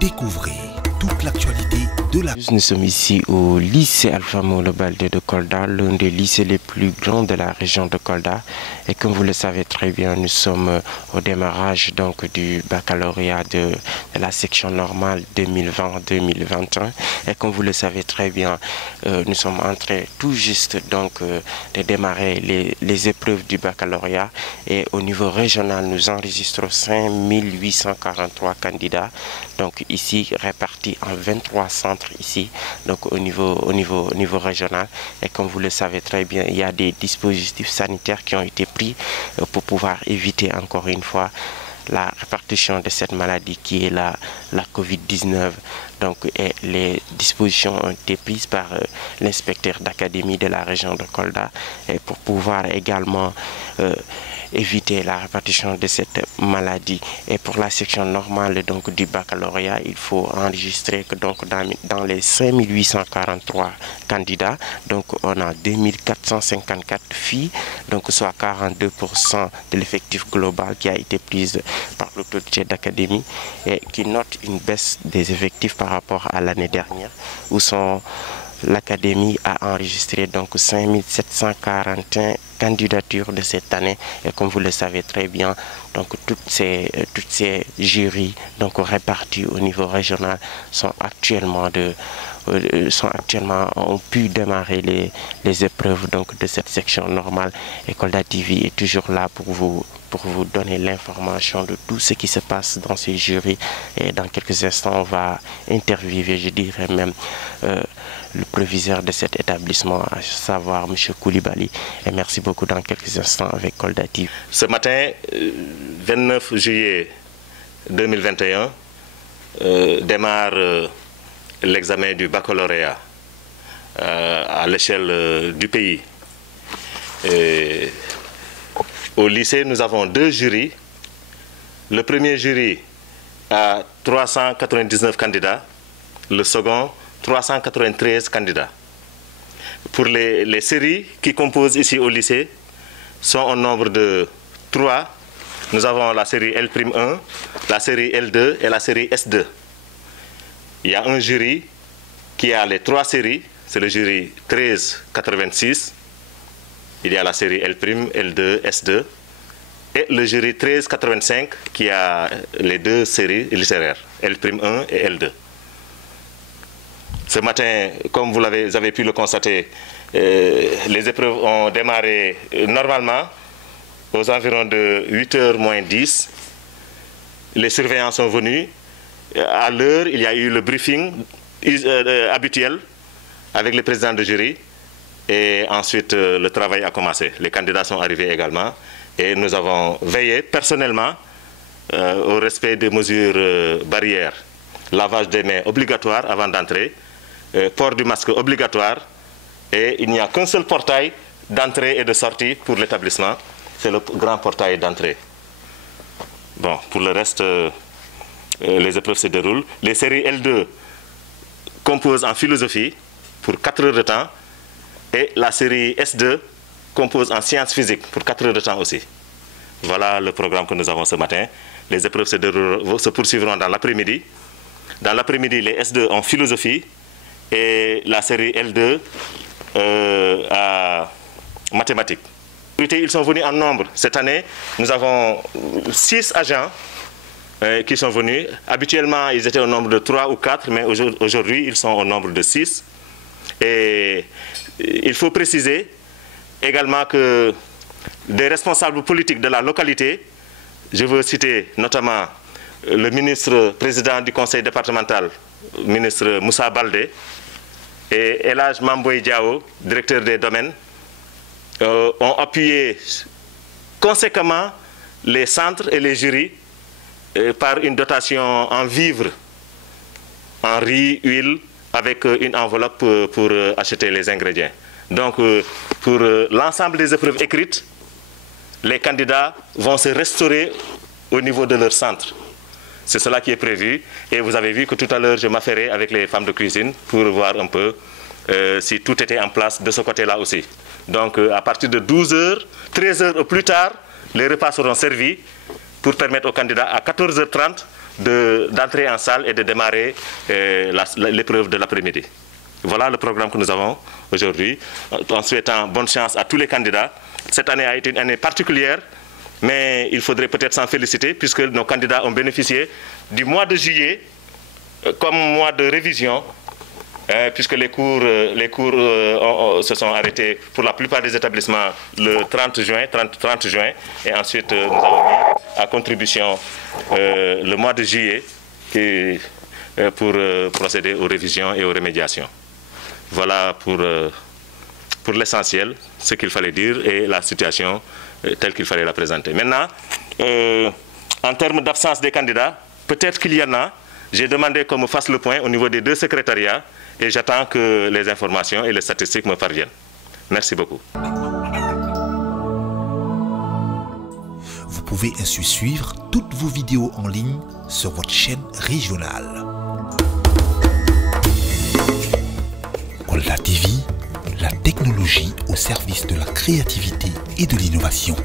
Découvrez toute l'actualité de la... Nous sommes ici au lycée Alpha Molo Baldé de Kolda, l'un des lycées les plus grands de la région de Kolda. Et comme vous le savez très bien, nous sommes au démarrage donc du baccalauréat de la section normale 2020-2021. Et comme vous le savez très bien, nous sommes en train tout juste donc de démarrer les épreuves du baccalauréat. Et au niveau régional, nous enregistrons 5843 candidats. Donc ici répartis en 23 centres ici, donc au niveau régional. Et comme vous le savez très bien, il y a des dispositifs sanitaires qui ont été pris pour pouvoir éviter encore une fois la répartition de cette maladie qui est la Covid-19. Donc, et les dispositions ont été prises par l'inspecteur d'académie de la région de Kolda et pour pouvoir également éviter la répartition de cette maladie. Et pour la section normale donc, du baccalauréat, il faut enregistrer que donc, dans les 5843 candidats, donc on a 2454 filles, donc soit 42% de l'effectif global qui a été prise par l'autorité d'académie et qui note une baisse des effectifs par rapport à l'année dernière où l'académie a enregistré donc 5741 candidatures de cette année et comme vous le savez très bien, donc toutes ces jurys donc répartis au niveau régional ont pu démarrer les épreuves donc de cette section normale. Et Kolda TV est toujours là pour vous donner l'information de tout ce qui se passe dans ces jurys. Et dans quelques instants, on va interviewer, je dirais même, le proviseur de cet établissement, à savoir M. Koulibaly. Et merci beaucoup dans quelques instants avec Kolda TV. Ce matin, 29 juillet 2021, démarre l'examen du baccalauréat à l'échelle du pays. Au lycée, nous avons deux jurys. Le premier jury a 399 candidats, le second 393 candidats. Pour les séries qui composent ici au lycée, sont au nombre de 3. Nous avons la série L'1, la série L2 et la série S2. Il y a un jury qui a les 3 séries, c'est le jury 1386. Il y a la série L', L2, S2. Et le jury 1385 qui a les 2 séries littéraires, L'1 et L2. Ce matin, comme vous avez pu le constater, les épreuves ont démarré normalement aux environs de 8h moins 10. Les surveillants sont venus. À l'heure, il y a eu le briefing habituel avec le président de jury. Et ensuite, le travail a commencé. Les candidats sont arrivés également. Et nous avons veillé personnellement au respect des mesures barrières. Lavage des mains obligatoire avant d'entrer. Port du masque obligatoire. Et il n'y a qu'un seul portail d'entrée et de sortie pour l'établissement. C'est le grand portail d'entrée. Bon, pour le reste, les épreuves se déroulent. Les séries L2 composent en philosophie pour 4 heures de temps. Et la série S2 compose en sciences physiques pour 4 heures de temps aussi. Voilà le programme que nous avons ce matin. Les épreuves se poursuivront dans l'après-midi. Dans l'après-midi, les S2 en philosophie et la série L2 à mathématiques. Ils sont venus en nombre. Cette année, nous avons 6 agents qui sont venus. Habituellement, ils étaient au nombre de 3 ou 4, mais aujourd'hui, ils sont au nombre de 6. Et il faut préciser également que des responsables politiques de la localité, je veux citer notamment le ministre président du conseil départemental, ministre Moussa Baldé, et Elhadj Mamboy Diao, directeur des domaines, ont appuyé conséquemment les centres et les jurys par une dotation en vivres, en riz, huile, avec une enveloppe pour acheter les ingrédients. Donc, pour l'ensemble des épreuves écrites, les candidats vont se restaurer au niveau de leur centre. C'est cela qui est prévu. Et vous avez vu que tout à l'heure, je m'affairais avec les femmes de cuisine pour voir un peu si tout était en place de ce côté-là aussi. Donc à partir de 12h, 13h au plus tard, les repas seront servis pour permettre aux candidats à 14h30 d'entrer en salle et de démarrer l'épreuve de l'après-midi. Voilà le programme que nous avons aujourd'hui, en souhaitant bonne chance à tous les candidats. Cette année a été une année particulière, mais il faudrait peut-être s'en féliciter puisque nos candidats ont bénéficié du mois de juillet comme mois de révision, puisque les cours se sont arrêtés pour la plupart des établissements le 30 juin, et ensuite nous avons mis à contribution le mois de juillet pour procéder aux révisions et aux remédiations. Voilà pour l'essentiel, ce qu'il fallait dire et la situation telle qu'il fallait la présenter. Maintenant, en termes d'absence des candidats, peut-être qu'il y en a. J'ai demandé qu'on me fasse le point au niveau des 2 secrétariats et j'attends que les informations et les statistiques me parviennent. Merci beaucoup. Vous pouvez ainsi suivre toutes vos vidéos en ligne sur votre chaîne régionale. Kolda TV, la technologie au service de la créativité et de l'innovation.